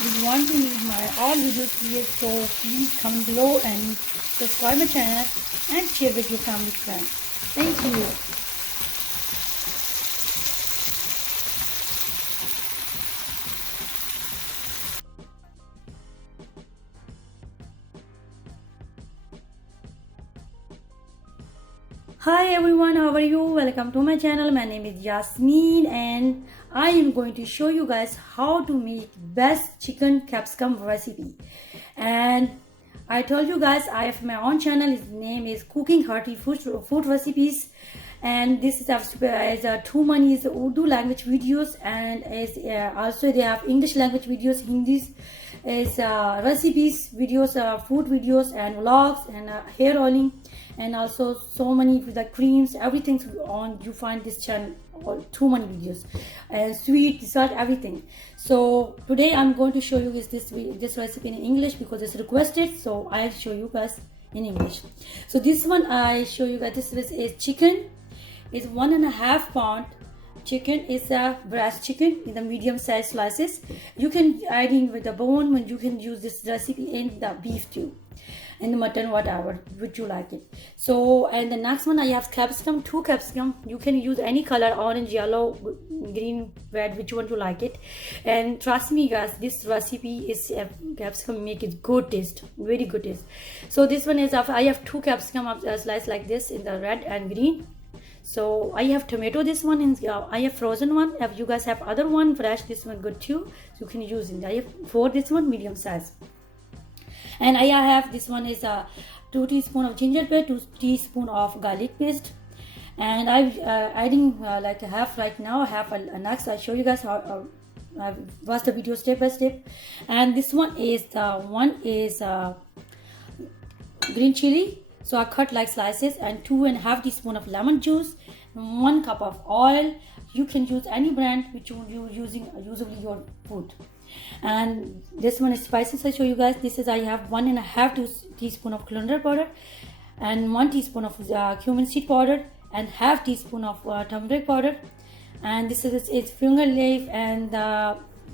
you want to need my all videos here, so please comment below and subscribe my channel and share with your family friends. Thank you. Hi everyone, how are you? Welcome to my channel. My name is Yasmin and I am going to show you guys how to make best chicken capsicum recipe. And I told you guys I have my own channel. His name is Cooking Hearty Food Recipes, and this is as two money is Urdu language videos, and as also they have English language videos, Hindi is recipes videos, food videos and vlogs and hair oiling, and also so many the creams, everything on you find this channel, all too many videos and sweet dessert, everything. So today I'm going to show you this recipe in English because it's requested, so I'll show you guys in English. So this one I show you guys, this is chicken. It's 1.5 pound chicken. Is a breast chicken in the medium size slices. You can add in with the bone, when you can use this recipe in the beef too, and the mutton, whatever would you like it. So, and the next one I have capsicum, 2 capsicum. You can use any color, orange, yellow, green, red, which one you like it. And trust me guys, this recipe is capsicum make it good taste, very good taste. So this one is I have 2 capsicum sliced like this in the red and green. So I have tomato, this one, and I have frozen one. If you guys have other one fresh, this one good too, so you can use it. I have 4 this one medium size. And I have this one is a 2 teaspoon of ginger paste, 2 teaspoon of garlic paste, and I'm adding like a half right now, half next. I show you guys how I watch the video step by step. And this one is green chili. So I cut like slices, and 2.5 teaspoon of lemon juice, 1 cup of oil. You can use any brand which you using usually your food. And this one is spices. I show you guys. This is I have 1.5 teaspoon of coriander powder, and 1 teaspoon of cumin seed powder, and half teaspoon of turmeric powder. And this is it's finger leaf, and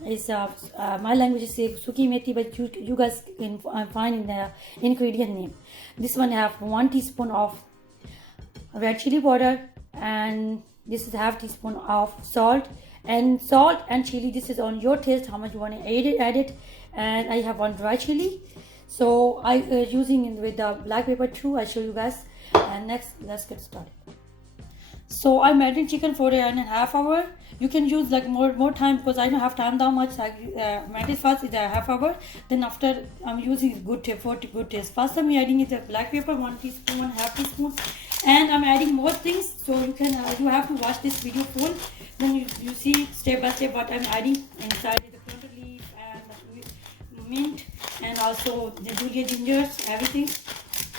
is my language is suki methi, but you guys can find in the ingredient name. This one I have 1 teaspoon of red chili powder, and this is half teaspoon of salt. And salt and chili, this is on your taste, how much you want to add it. And I have 1 dry chili, so I using it with the black pepper too. I show you guys. And next, let's get started. So I marinated chicken for 1.5 hour. You can use like more time, because I don't have time that much. I marinate first is a half hour. Then after I'm using good taste for good taste. First I'm adding it a black pepper, 1 teaspoon, 1/2 teaspoon, and I'm adding more things. So you can you have to watch this video full. Then you see step by step what I'm adding inside the coriander leaf and mint, and also the Julia gingers, everything,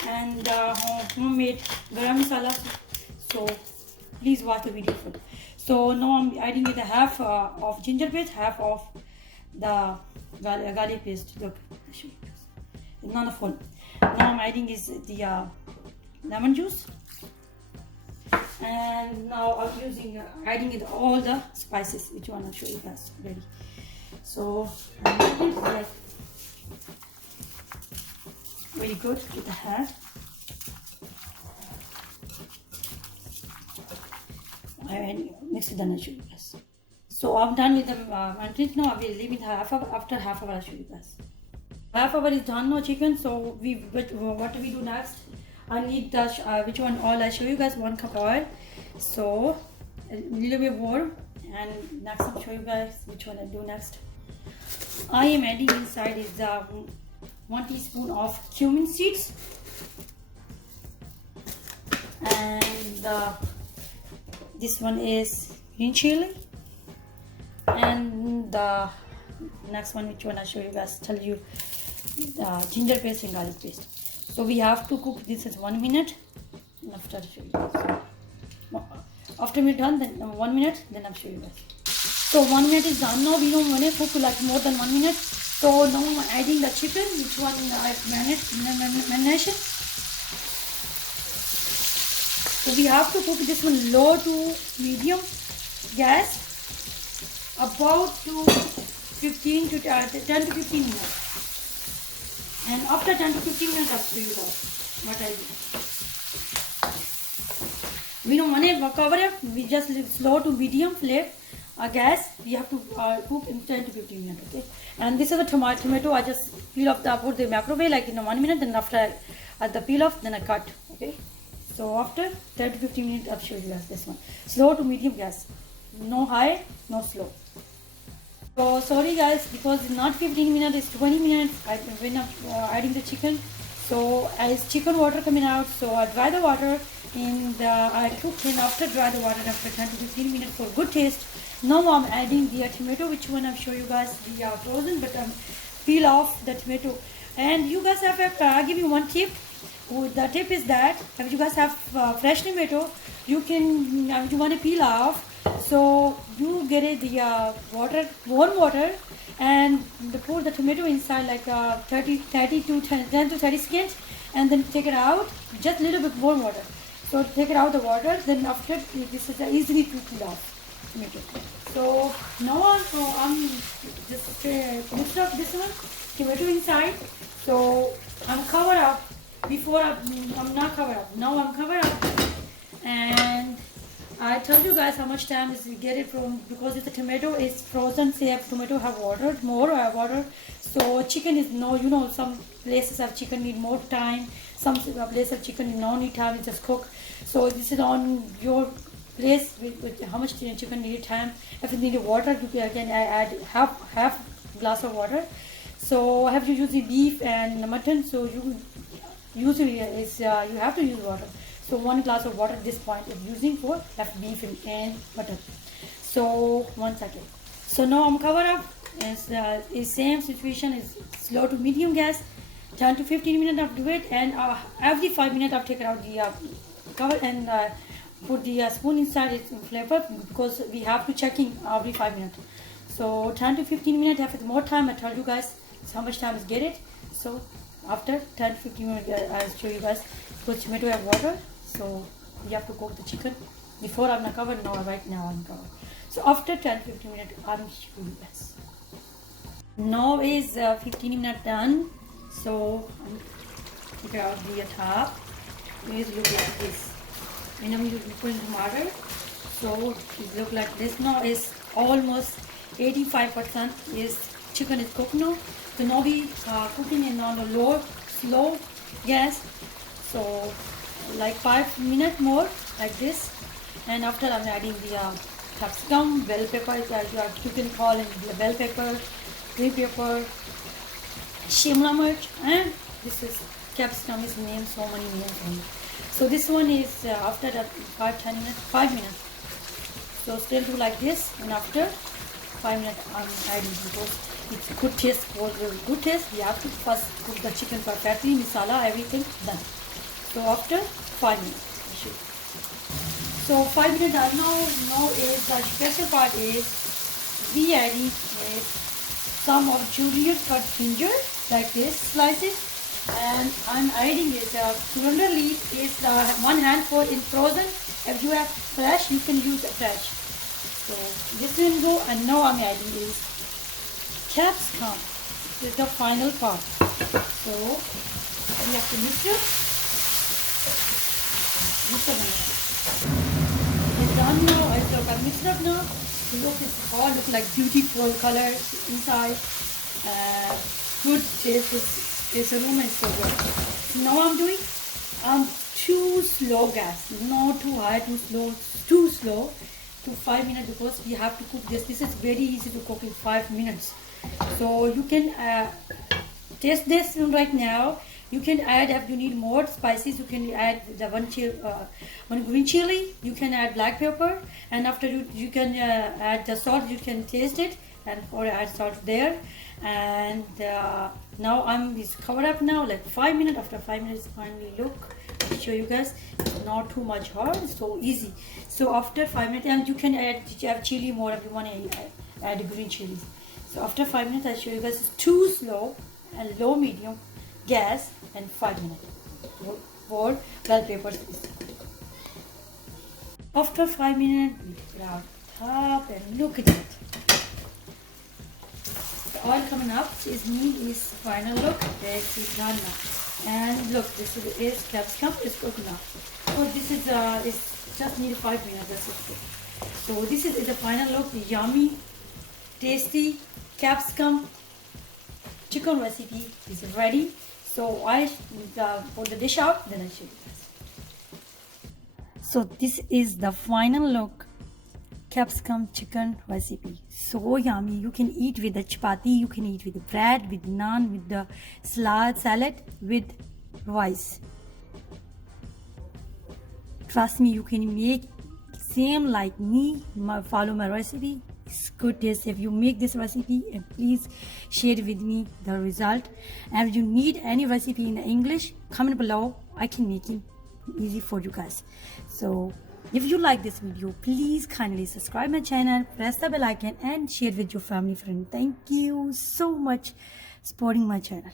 and homemade garam masala. So please watch the video full. So now I'm adding it a half of ginger paste, half of the garlic paste. Look, I'll show you guys. It's not full. Now I'm adding is the lemon juice, and now I'm using adding it all the spices, which one I'll show you guys ready. So I'm adding it like very good with the hand. I mix it and I'll show you guys. So I'm done with the marinade now. I will leave it half hour. After half hour I'll show you guys. Half hour is done now chicken. So what do we do next? I need the which one oil. I show you guys 1 cup oil. So a little bit more, and next I'll show you guys which one I do next. I am adding inside is 1 teaspoon of cumin seeds, and this one is green chili, and the next one which one I show you guys, tell you ginger paste and garlic paste. So we have to cook this is 1 minute. And after I show you guys. After we're done, then 1 minute, then I'll show you guys. So 1 minute is done now. We don't want to cook like more than 1 minute. So now I'm adding the chicken, which one I've marination. So we have to cook this one low to medium gas, about to 10 to 15 minutes. And after 10 to 15 minutes, I'll show you guys what I do. We don't want to cover it. We just leave slow to medium flame gas. We have to cook in 10 to 15 minutes. Okay. And this is the tomato. I just peel off put the microwave like in 1 minute. Then after the peel off, then I cut. Okay. So after 10 to 15 minutes, I'll show you guys this one. Slow to medium gas. No high, no slow. So sorry guys, because it's not 15 minutes, it's 20 minutes. When I'm adding the chicken, so as chicken water coming out, so I dry the water and I cook it. After dry the water after 10 to 15 minutes for good taste. Now I'm adding the tomato, which one I'll show you guys the frozen, but peel off the tomato. And you guys I'll give you one tip. The tip is that if you guys have fresh tomato, you can if you want to peel off. So you get it the warm water, and pour the tomato inside like 10 to 30 seconds, and then take it out. Just a little bit warm water. So take it out the water. Then after this is easily to peel off tomato. So now I'm just mixed up this one tomato inside. So I'm covered up. Before I'm not covered up. Now I'm covered up, and I tell you guys how much time is we get it from, because if the tomato is frozen, say tomato have water, more water. So chicken is some places have chicken need more time. Some places have chicken no need time, it just cook. So this is on your place with how much chicken needed time. If you need water, you can add half glass of water. So I have to use the beef and mutton. So you usually is you have to use water. So 1 glass of water at this point is using for beef and mutton. So 1 second. So now I'm covered up. It's same situation is slow to medium gas. 10 to 15 minutes I've do it, and every 5 minutes I've taken out the cover and put the spoon inside its flavor, because we have to checking every 5 minutes. So 10 to 15 minutes. If it's more time, I tell you guys how much time is get it. So after 10 to 15 minutes, I'll show you guys. Put tomato and water. So you have to cook the chicken. Before I'm not covered, now right now I'm covered. So after 10 to 15 minutes, I'm showing you guys. Now is 15 minutes done. So take out the top. Please look like this. And then you put in tomato. So it look like this. Now is almost 85% is chicken is cooked now. So now we cooking in on the slow gas. So like 5 minutes more like this. And after I'm adding the capsicum, bell pepper, you can call it bell pepper, green pepper, shimla mirch, and this is capsicum is named so many names. So this one is after that 5 minutes. So still do like this, and after 5 minutes I'm adding, because it's good taste. For good taste, we have to first cook the chicken perfectly, masala, everything done. So after 5 minutes, so 5 minutes now is the special part is we adding some of Juliet cut ginger like this slices, and I'm adding this coriander leaf is 1 handful in frozen. If you have fresh, you can use fresh. So this will go, and now I'm adding is capsicum. This is the final part. So we have to mix it. It's done now. I mixed it up now. Look, it's all look like beautiful color inside. Good taste. This aroma is so good. So now I'm doing too slow gas, not too high, too slow to 5 minutes, because we have to cook this. This is very easy to cook in 5 minutes. So you can taste this right now. You can add, if you need more spices, you can add the one green chili. You can add black pepper, and after you can add the salt. You can taste it and or add salt there. And now it's covered up now, like 5 minutes. After 5 minutes, finally look. I'll show you guys. It's not too much hard. It's so easy. So after 5 minutes, and you can add chili more if you want to add green chilies. So after 5 minutes, I'll show you guys. It's too slow and low medium gas, and 5 minutes for bell peppers. After 5 minutes, we take it out top and look at it. oil coming up is final look. This is done now. And look, this is capsicum, is coconut. Oh, this is it's just need 5 minutes. That's okay. So this is the final look. The yummy, tasty capsicum chicken recipe is ready. So I put the dish out, then I show you guys. So this is the final look capsicum chicken recipe. So yummy. You can eat with the chapati, you can eat with the bread, with naan, with the salad, with rice. Trust me, you can make same like me. Follow my recipe. It's good taste. If you make this recipe, and please share with me the result. And if you need any recipe in English, comment below. I can make it easy for you guys. So if you like this video, please kindly subscribe my channel, press the bell icon and share with your family friend. Thank you so much supporting my channel.